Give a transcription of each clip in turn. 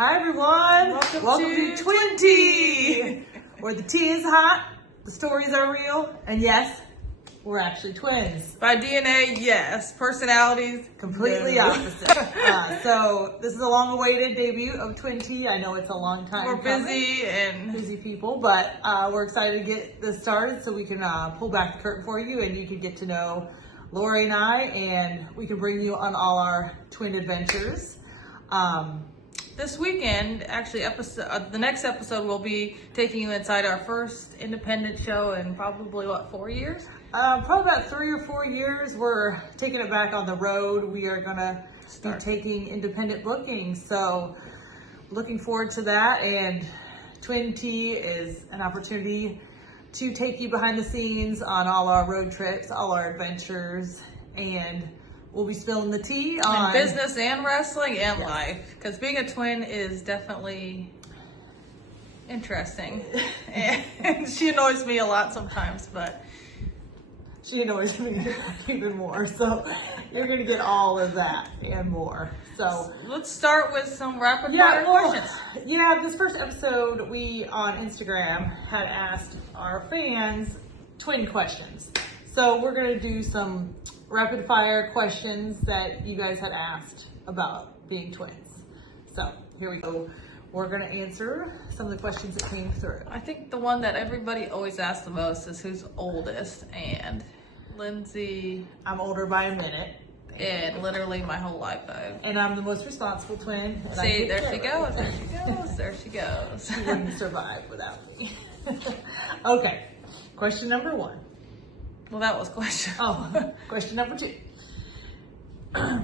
Hi everyone! Welcome to Twin Tea! Where the tea is hot, the stories are real, and yes, we're actually twins. By DNA, yes. Personalities, Completely no. opposite. So this is a long-awaited debut of Twin Tea. I know it's a long time We're coming. busy people, but we're excited to get this started so we can pull back the curtain for you and you can get to know Lori and I, and we can bring you on all our twin adventures. This weekend, actually, the next episode will be taking you inside our first independent show in probably, 4 years? Probably about 3 or 4 years. We're taking it back on the road. We are going to be taking independent bookings. So looking forward to that. And Twin Tea is an opportunity to take you behind the scenes on all our road trips, all our adventures, and we'll be spilling the tea on business and wrestling and life. Because being a twin is definitely interesting. And she annoys me a lot sometimes, but she annoys me even more. So you're going to get all of that and more. So let's start with some rapid fire questions. Yeah, this first episode, we on Instagram had asked our fans twin questions. So we're going to do some rapid fire questions that you guys had asked about being twins. So here we go. We're going to answer some of the questions that came through. I think the one that everybody always asks the most is who's oldest, and Lindsay. I'm older by a minute. And literally my whole life. And I'm the most responsible twin. And see, there she goes, there she goes, there she goes. She wouldn't survive without me. Okay, question number 1. Well, that was question. Oh, question number 2. Do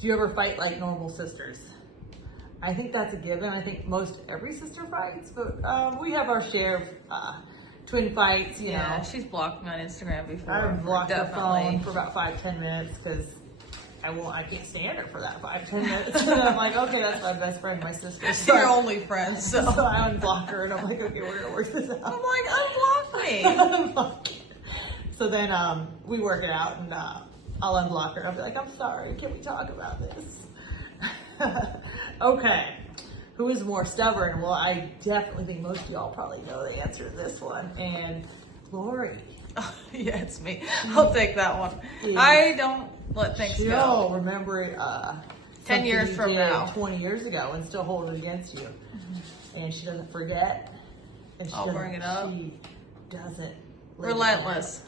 you ever fight like normal sisters? I think that's a given. I think most every sister fights, but we have our share of twin fights. You know. She's blocked me on Instagram before. I've blocked her phone for about 5-10 minutes because I can't stand her for that 5-10 minutes. And I'm like, okay, that's my best friend, my sister. So, your only friend, so I unblock her, and I'm like, okay, we're gonna work this out. I'm like, unblock me. So then we work it out, and I'll unblock her. I'll be like, I'm sorry, can we talk about this? Okay, who is more stubborn? Well, I definitely think most of y'all probably know the answer to this one. And Lori. Oh, yeah, it's me. I'll take that one. I don't let things go. She'll remember 10 years from now, 20 years ago, and still hold it against you. Mm-hmm. And she doesn't forget. And I'll bring it up. She doesn't. Relentless.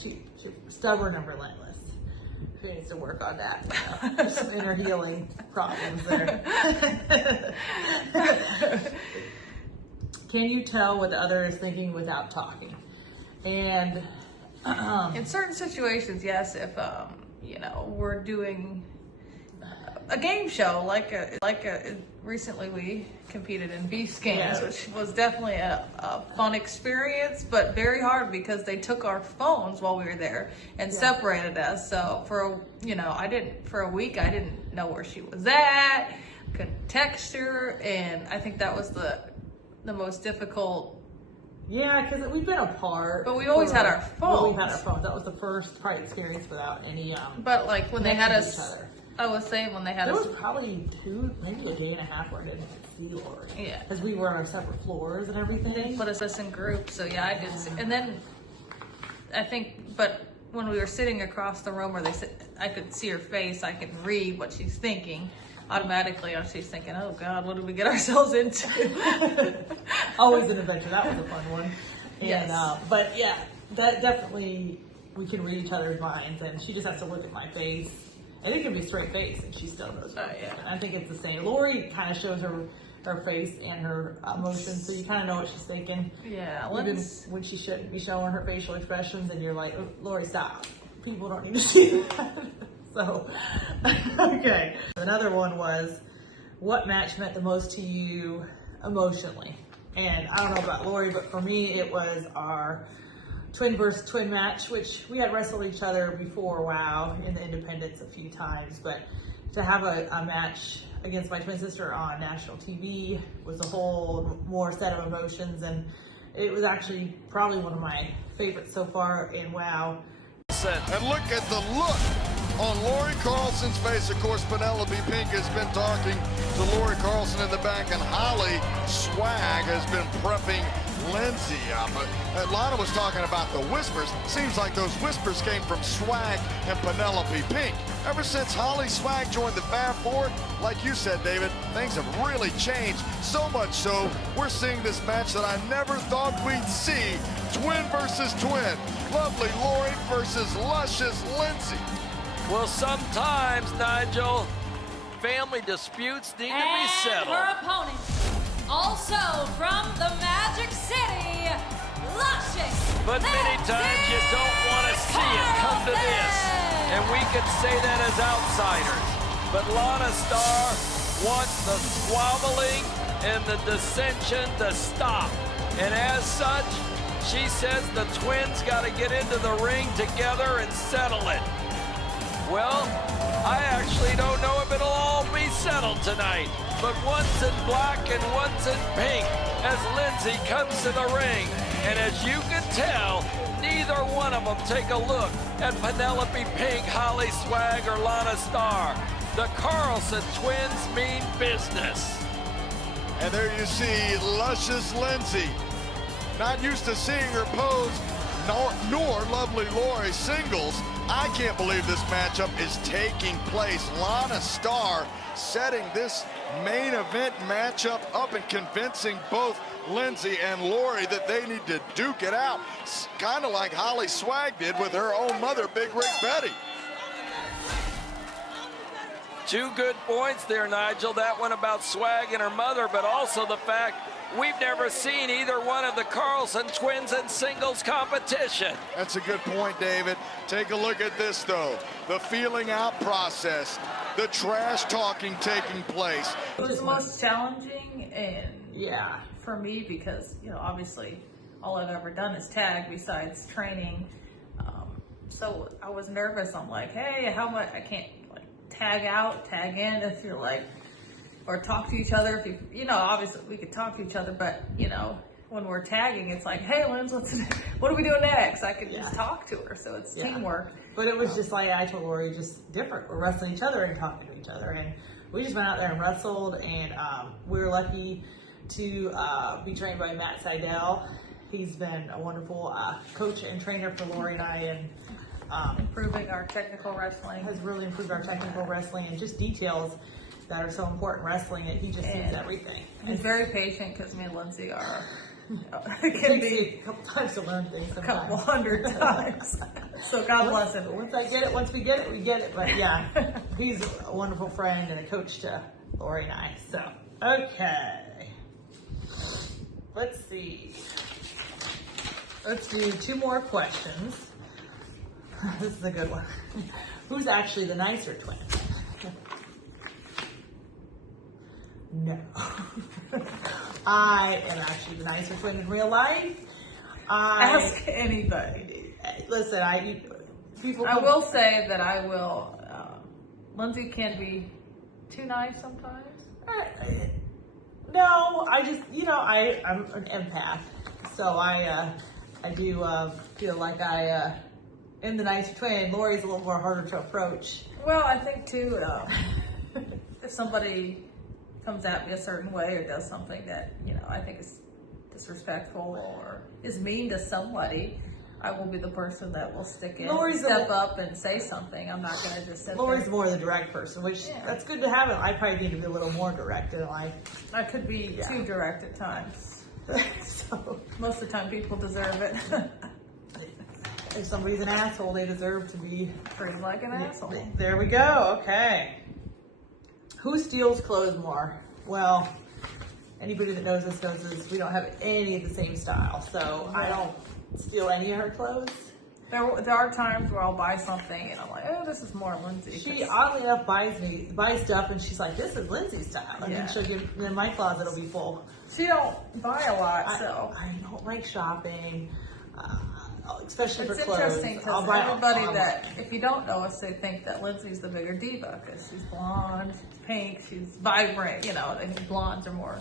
She's stubborn and relentless. She needs to work on that. There's some inner healing problems there. Can you tell what the other is thinking without talking? And in certain situations, yes. If we're doing a game show, like recently we competed in beef games, which was definitely a fun experience, but very hard because they took our phones while we were there and separated us. So for a week I didn't know where she was at, couldn't text her, and I think that was the most difficult. Yeah, because we've been apart. But we always had our phones. Well, we had our phones. That was the first part experience without any but like when they had us, I was saying when they had us. There was probably maybe a day and a half where I didn't see Lori. Yeah. Because we were on our separate floors and everything. They put us in groups, so yeah, I did see. And then I think, but when we were sitting across the room where I could see her face, I could read what she's thinking. Automatically, she's thinking, oh God, what did we get ourselves into? Always an adventure. That was a fun one. And, yes. But yeah, that definitely, we can read each other's minds, and she just has to look at my face. And it can be straight face, and she still knows. I think it's the same. Lori kind of shows her face and her emotions, so you kind of know what she's thinking. Yeah. Even when she shouldn't be showing her facial expressions, and you're like, Lori, stop. People don't need to see that. So, okay. Another one was, what match meant the most to you emotionally? And I don't know about Lori, but for me, it was our twin versus twin match, which we had wrestled each other before, in the independents a few times. But to have a match against my twin sister on national TV was a whole more set of emotions. And it was actually probably one of my favorites so far in WOW. And look at the look On Lori Carlson's face, of course, Penelope Pink has been talking to Lori Carlson in the back, and Holly Swag has been prepping Lindsay. Lana was talking about the whispers. Seems like those whispers came from Swag and Penelope Pink. Ever since Holly Swag joined the Fab Four, like you said, David, things have really changed. So much so, we're seeing this match that I never thought we'd see. Twin versus twin. Lovely Lori versus luscious Lindsay. Well, sometimes, Nigel, family disputes need to be settled. And her opponent, also from the Magic City, luscious. But many times you don't want to see it come to this. And we can say that as outsiders. But Lana Starr wants the squabbling and the dissension to stop. And as such, she says the twins got to get into the ring together and settle it. Well, I actually don't know if it'll all be settled tonight. But one's in black and one's in pink as Lindsay comes to the ring. And as you can tell, neither one of them take a look at Penelope Pink, Holly Swag, or Lana Starr. The Carlson Twins mean business. And there you see luscious Lindsay. Not used to seeing her pose, nor lovely Lori singles. I can't believe this matchup is taking place. Lana Starr setting this main event matchup up and convincing both Lindsay and Lori that they need to duke it out. Kind of like Holly Swag did with her own mother, Big Rig Betty. Two good points there, Nigel. That one about Swag and her mother, but also the fact we've never seen either one of the Carlson Twins in singles competition. That's a good point, David. Take a look at this, though. The feeling out process, the trash talking taking place. It was the most challenging and for me because, you know, obviously all I've ever done is tag besides training. So I was nervous. I'm like, hey, how much I can't like tag out, tag in if you're like, or talk to each other if you know, obviously we could talk to each other, but you know, when we're tagging, it's like, hey, Linz, what are we doing next? I could just talk to her, so it's teamwork. But it was just like I told Lori, just different. We're wrestling each other and talking to each other, and we just went out there and wrestled, and we were lucky to be trained by Matt Seidel. He's been a wonderful coach and trainer for Lori and I, and improving our technical wrestling. Has really improved our technical wrestling and just details that are so important in wrestling that he just sees everything. He's very patient because me and Lindsay are. It can be a couple times to learn things. A couple hundred times. So God bless him. Once we get it, we get it. But yeah, he's a wonderful friend and a coach to Lori and I. So, okay. Let's see. Let's do two more questions. This is a good one. Who's actually the nicer twin? No. I am actually the nicer twin in real life. Ask anybody. Listen, I will say that I will. Lindsay can be too nice sometimes. No, I just, you know, I'm an empath, so I do feel like I am the nicer twin. Lori's a little more harder to approach. Well, I think too, if somebody comes at me a certain way or does something that, you know, I think is disrespectful or is mean to somebody, I will be the person that will step up and say something. I'm not going to just sit Lori's there. more the direct person, which that's good to have. I probably need to be a little more direct in life. I could be too direct at times. So most of the time people deserve it. If somebody's an asshole, they deserve to be treated like an asshole. There we go. Okay. Who steals clothes more? Well, anybody that knows us knows this. We don't have any of the same style, so I don't steal any of her clothes. There are times where I'll buy something and I'm like, oh, this is more Lindsay. She oddly enough buys stuff and she's like, this is Lindsay's style, and then she'll give. Then my closet will be full. She don't buy a lot, so I don't like shopping. Especially it's for clothes. Interesting because everybody that, if you don't know us, they think that Lindsay's the bigger diva because she's blonde, she's pink, she's vibrant. You know, they think blondes are more.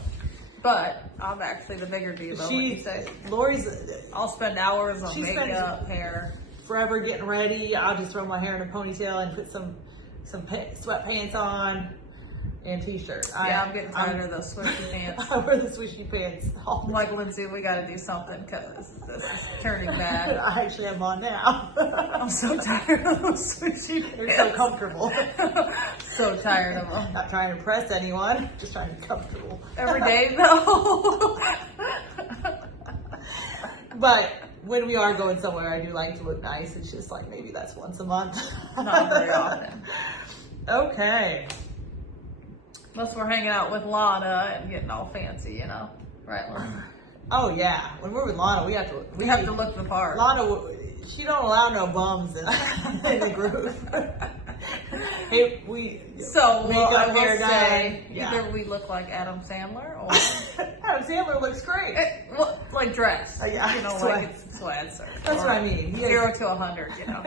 But I'm actually the bigger diva. Lori's. Lori's. I'll spend hours on makeup, hair. forever getting ready. I'll just throw my hair in a ponytail and put some sweatpants on and t-shirt. Yeah, I'm getting tired of those swishy pants. I wear the swishy pants all I'm the like, Lindsay, we got to do something because this is turning bad. I actually have them on now. I'm so tired of those swishy pants. They're so comfortable. So tired of them. Not trying to impress anyone, just trying to be comfortable. Every day, though. But when we are going somewhere, I do like to look nice. It's just like maybe that's once a month. Not very often. Okay. Unless we're hanging out with Lana and getting all fancy, you know? Right, Lana? Oh yeah, when we're with Lana, we have to look the part. Lana, she don't allow no bums in the group. Hey, So, well, I will hair say, dye. either we look like Adam Sandler or Adam Sandler looks great. like dress. Yeah, you know, swag. like it's sweats. That's what I mean. 0 to 100, you know.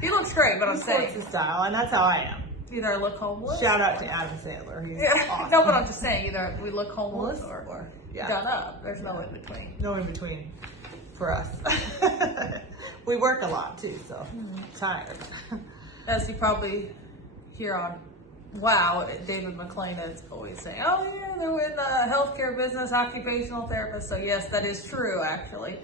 He looks great, but I'm That's saying his style, and that's how I am. either I look homeless. Shout out to Adam Sandler. He's awesome. No, but I'm just saying either we look homeless or yeah. done up. There's no in between. No in between for us. We work a lot too, so tired. As you probably hear on Wow, David McClain is always saying, oh yeah, they're in the healthcare business, occupational therapist. So yes, that is true actually.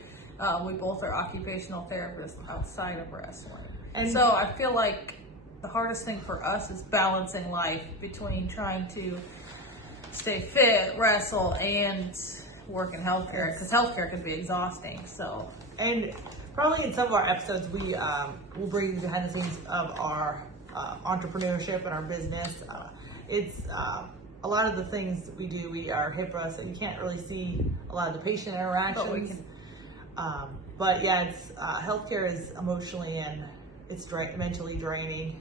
We both are occupational therapists outside of wrestling. And so I feel like the hardest thing for us is balancing life between trying to stay fit, wrestle, and work in healthcare, because healthcare can be exhausting. So, and probably in some of our episodes, we will bring you behind the scenes of our entrepreneurship and our business. It's a lot of the things that we do. We are HIPAA, so you can't really see a lot of the patient interactions. but we can. But yeah, it's healthcare is emotionally and it's mentally draining.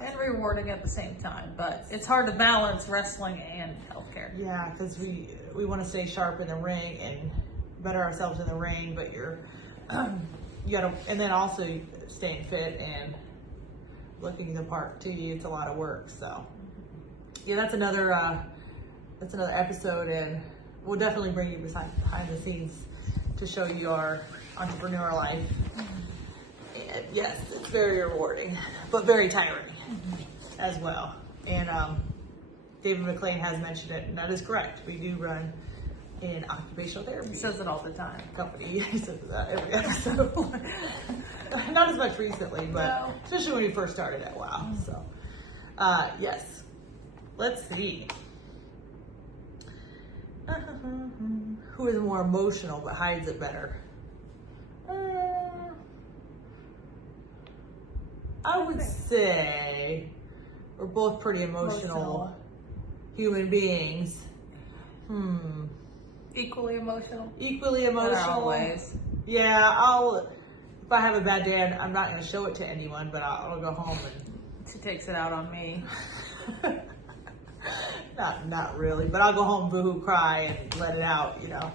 And rewarding at the same time, but it's hard to balance wrestling and healthcare. Yeah, because we want to stay sharp in the ring and better ourselves in the ring, but you gotta, and then also staying fit and looking the part too. It's a lot of work. So yeah, that's another episode, and we'll definitely bring you behind the scenes to show you our entrepreneurial life. And yes, it's very rewarding, but very tiring as well. And David McClain has mentioned it, and that is correct. We do run an occupational therapy. He says it all the time. Company. He says that every episode. Not as much recently, but especially when we first started at WOW. So, yes. Let's see. Who is more emotional but hides it better? I would say we're both pretty emotional human beings. Equally emotional? Equally emotional. In our own ways. Yeah, if I have a bad day, I'm not going to show it to anyone, but I'll go home and... She takes it out on me. Not really, but I'll go home, boo-hoo, cry, and let it out, you know.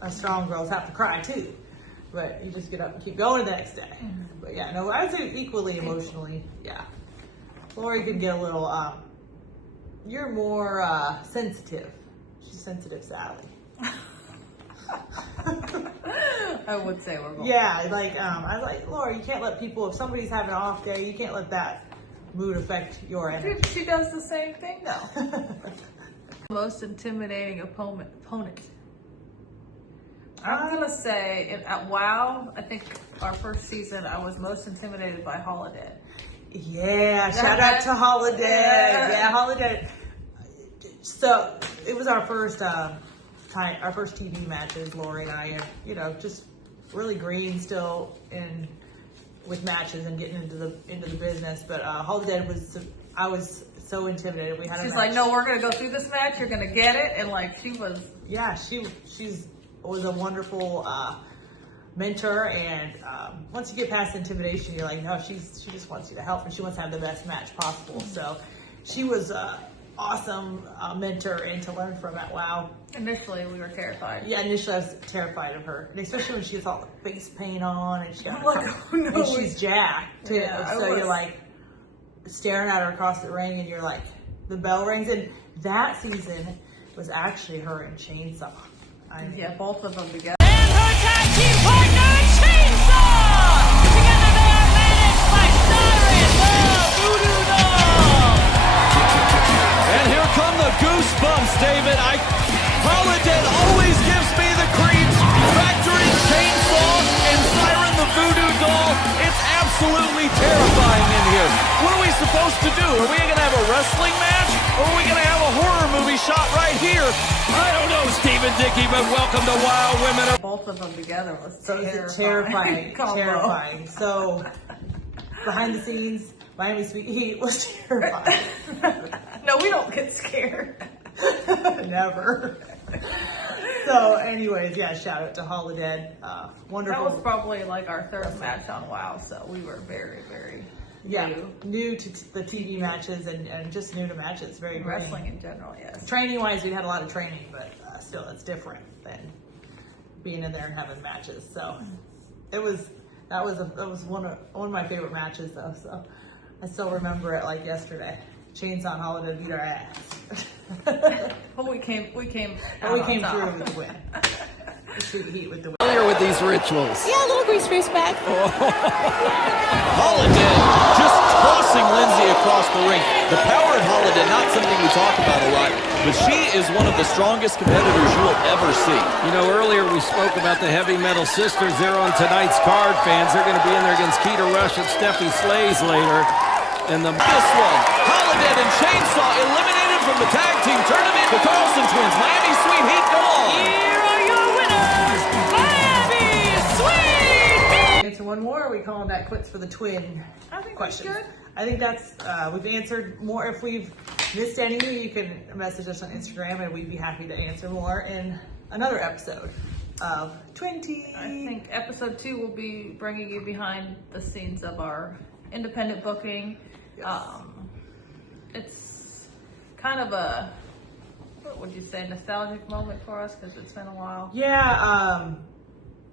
Us strong girls have to cry too, but you just get up and keep going the next day. But yeah, no, I'd say equally emotionally, yeah. Lori could get a little, you're more sensitive. She's sensitive, Sally. I would say we're both. Yeah, like, I was like, Lori, you can't let people, if somebody's having an off day, you can't let that mood affect your energy. She does the same thing though. Most intimidating opponent. I'm gonna say at WOW, I think our first season, I was most intimidated by Holiday. Yeah, shout out to Holiday. Yeah, Holiday. So it was our first our first TV matches, Lori and I, and just really green still with matches and getting into the business. But Holiday I was so intimidated. We had She's like, no, we're gonna go through this match. You're gonna get it, and like she was. Yeah, she was a wonderful mentor, and once you get past intimidation, you're like, no, she just wants you to help, and she wants to have the best match possible. So she was awesome mentor and to learn from at WOW. Initially, we were terrified. Yeah, initially I was terrified of her, and especially when she has all the face paint on and and she's jacked too. Yeah, so you're like staring at her across the ring, and you're like, the bell rings, and that season was actually her and Chainsaw. Yeah, both of them together. And her tag team partner, Chainsaw! Together they are David. Holiday always gives me the creeps. Factory chainsaw and Siren the voodoo doll. It's absolutely terrifying in here. What are we supposed to do? Are we going to have a wrestling match? Or are we going to have a horror movie shot right here? I don't know, Stephen Dickey, but welcome to Wild Women. Both of them together was So terrifying. it's terrifying, combo. terrifying. So behind the scenes, Miami Sweet Heat was terrifying. No, we don't get scared. Never. So anyways, yeah, shout out to Holiday. Wonderful. That was probably like our third match on WoW, so we were very, very new to the TV matches and just new to matches. Very wrestling green. in general, yes. Training wise, we had a lot of training, but still, it's different than being in there and having matches. So that was one of my favorite matches though. So I still remember it like yesterday. Chainsaw and Holiday beat our ass. But we came And we came top. through with the win. The Sweet Heat with the win. Familiar with these rituals? Yeah, a little grease face back. Holiday just tossing Lindsay across the ring. The power of Holiday, not something we talk about a lot, but she is one of the strongest competitors you will ever see. You know, earlier we spoke about the Heavy Metal Sisters. They're on tonight's card, fans. They're going to be in there against Keita Rush and Steffi Slays later. And This one, Holiday and Chainsaw eliminated from the tag team tournament. The Carlson Twins, Miami Sweet Heat, go on. Here are your winners, Miami Sweet Heat! Answer one more. Are we calling that quits for the twin I think questions? we should. I think that's we've answered more. If we've missed any, you can message us on Instagram, and we'd be happy to answer more in another episode of Twin Tea. I think episode 2 will be bringing you behind the scenes of our independent booking. Yes. It's kind of a, what would you say, nostalgic moment for us because it's been a while. Yeah,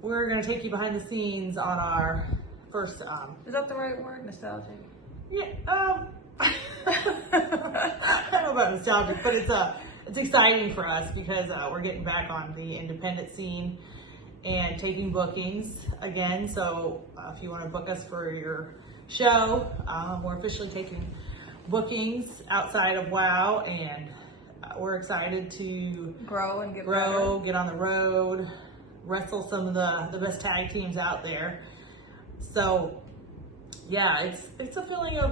we're gonna take you behind the scenes on our first. Is that the right word, nostalgic? Yeah. I don't know about nostalgic, but it's exciting for us because we're getting back on the independent scene and taking bookings again. So if you want to book us for your show, we're officially taking bookings outside of WoW, and we're excited to Grow and get grow, get on the road, wrestle some of the best tag teams out there. So yeah, it's a feeling of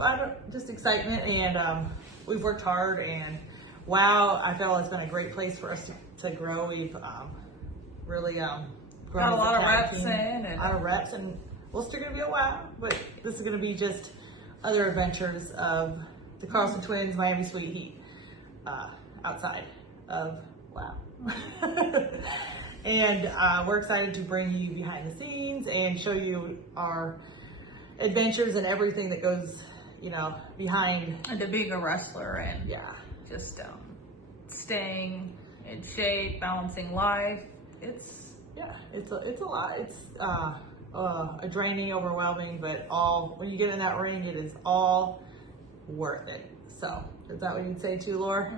just excitement, and we've worked hard, and WoW, I feel it's been a great place for us to grow. We've really grown Got a as lot of tag reps team. in, and A lot of reps, and we're still gonna be a WoW, but this is gonna be just other adventures of the Carlson Twins, Miami Sweet Heat, outside of WoW. And we're excited to bring you behind the scenes and show you our adventures and everything that goes, behind. and to being a wrestler and Yeah. just staying in shape, balancing life. It's It's a lot. It's draining, overwhelming, but when you get in that ring, it is all worth it. So is that what you'd say too, Laura?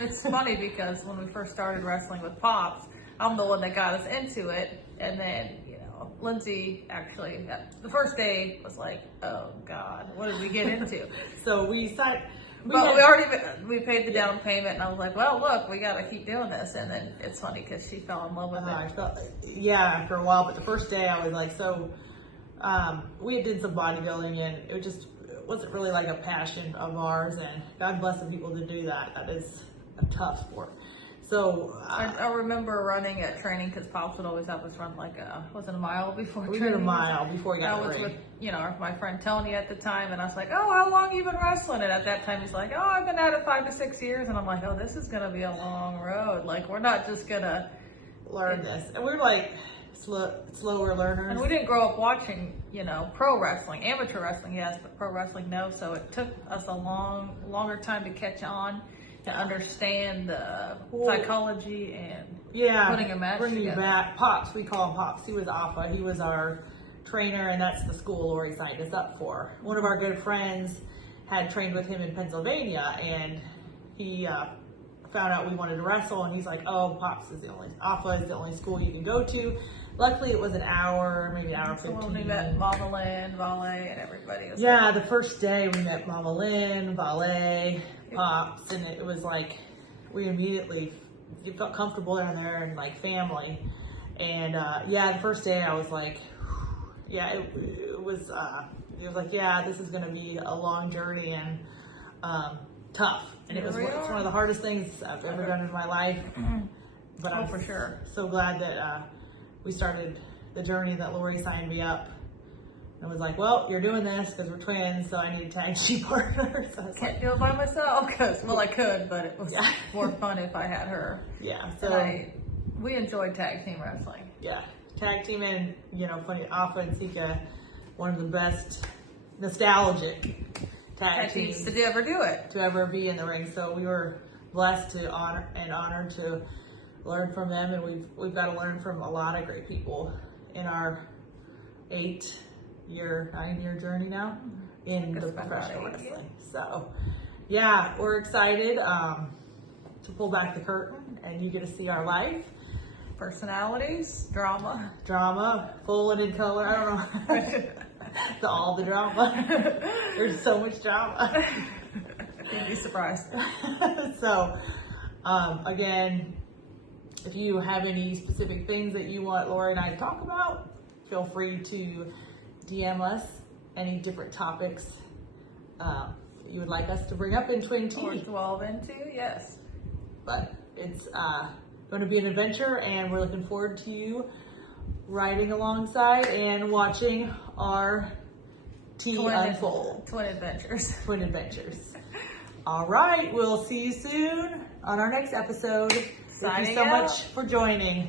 It's funny because when we first started wrestling with Pops, I'm the one that got us into it, and then Lindsay actually the first day was like, oh God, what did we get into? So we paid the down payment, and I was like, well, look, we got to keep doing this. And then it's funny because she fell in love with I it. felt, after a while, but the first day I was like, we had did some bodybuilding, and it wasn't really like a passion of ours, and God bless the people to do that. That is a tough sport. So I remember running at training because Pops would always have us run like a mile before we training. did a mile before we got I the was ring. with, my friend Tony at the time, and I was like, oh, how long you been wrestling? And at that time, he's like, oh, I've been at it 5 to 6 years. And I'm like, oh, this is going to be a long road. Like, we're not just going to learn this. And we're like slower learners. And we didn't grow up watching, pro wrestling, amateur wrestling, yes, but pro wrestling, no. So it took us a longer time to catch on, to understand the psychology and putting a match bringing together. you back. Pops, we call him Pops. He was Alpha. He was our trainer, and that's the school Lori signed us up for. One of our good friends had trained with him in Pennsylvania, and he found out we wanted to wrestle, and he's like, oh, Alpha is the only school you can go to. Luckily, it was an hour, maybe an hour 15. So when we met Mama Lynn, Valet, and everybody. It was the first day we met Mama Lynn, Valet, Pops, and it was like, we immediately, you felt comfortable down there and like family. And yeah, the first day I was like, yeah, it was like, yeah, this is going to be a long journey and tough. And it's one of the hardest things I've ever done in my life. But I'm for sure so glad that we started the journey, that Lori signed me up and was like, well, you're doing this because we're twins, so I need a tag team partner. So can't do it by myself because, well, I could, but it was more fun if I had her. Yeah, so we enjoyed tag team wrestling. Yeah, tag team, and you know, funny, Afa and Sika, one of the best nostalgic tag teams to ever do it, to ever be in the ring. So we were blessed to honored to learn from them, and we've got to learn from a lot of great people in our 9-year journey now in the professional wrestling. So yeah, we're excited to pull back the curtain and you get to see our life. Personalities, drama, full and in color. I don't know. All the drama. There's so much drama. You'd be surprised. So, again, if you have any specific things that you want Lori and I to talk about, feel free to DM us any different topics you would like us to bring up in Twin T. Or 12 into, yes. But it's going to be an adventure, and we're looking forward to you riding alongside and watching our unfold. Twin adventures. Twin adventures. All right, we'll see you soon on our next episode. Thank you so much for joining.